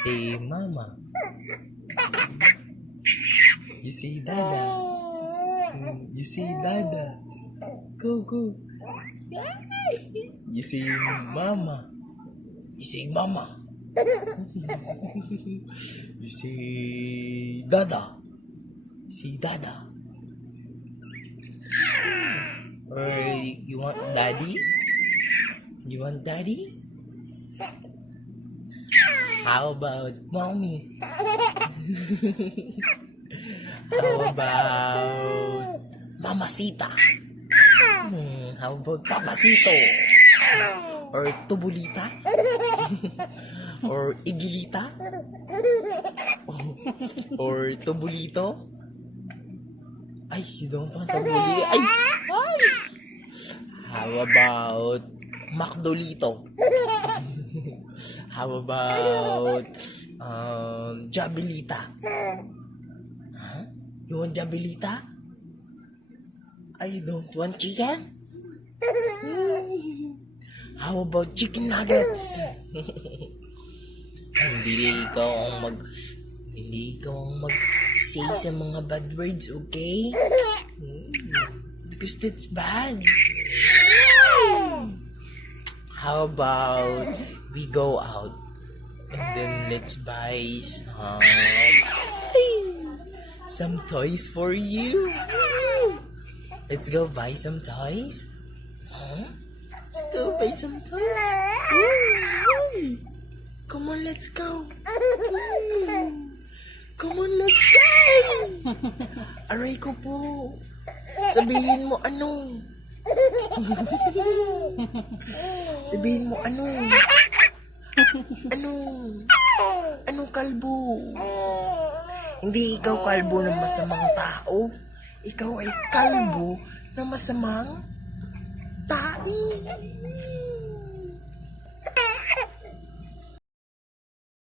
Say mama. You say dada. You say dada. Go, go. You say mama. You say mama. You say dada. You say dada. Or you want daddy? You want daddy? How about mommy? How about mamacita? How about papacito? Or tubulita? Or igilita? Or tubulito? Ay, you don't want tubuli? Ay! How about Macdolito? How about Jabilita? Huh? You want Jabilita? I don't want chicken? How about chicken nuggets? Hindi ikaw ang mag-say sa mga bad words, okay? Because that's bad. How about we go out and then let's buy some toys for you? Let's go buy some toys. Huh? Let's go buy some toys. Come on, let's go. Come on, let's go. Aray ko po. Sabihin mo ano? Sabihin mo ano? Anong kalbo? Hindi ikaw kalbo ng masamang tao. Ikaw ay kalbo ng masamang tae.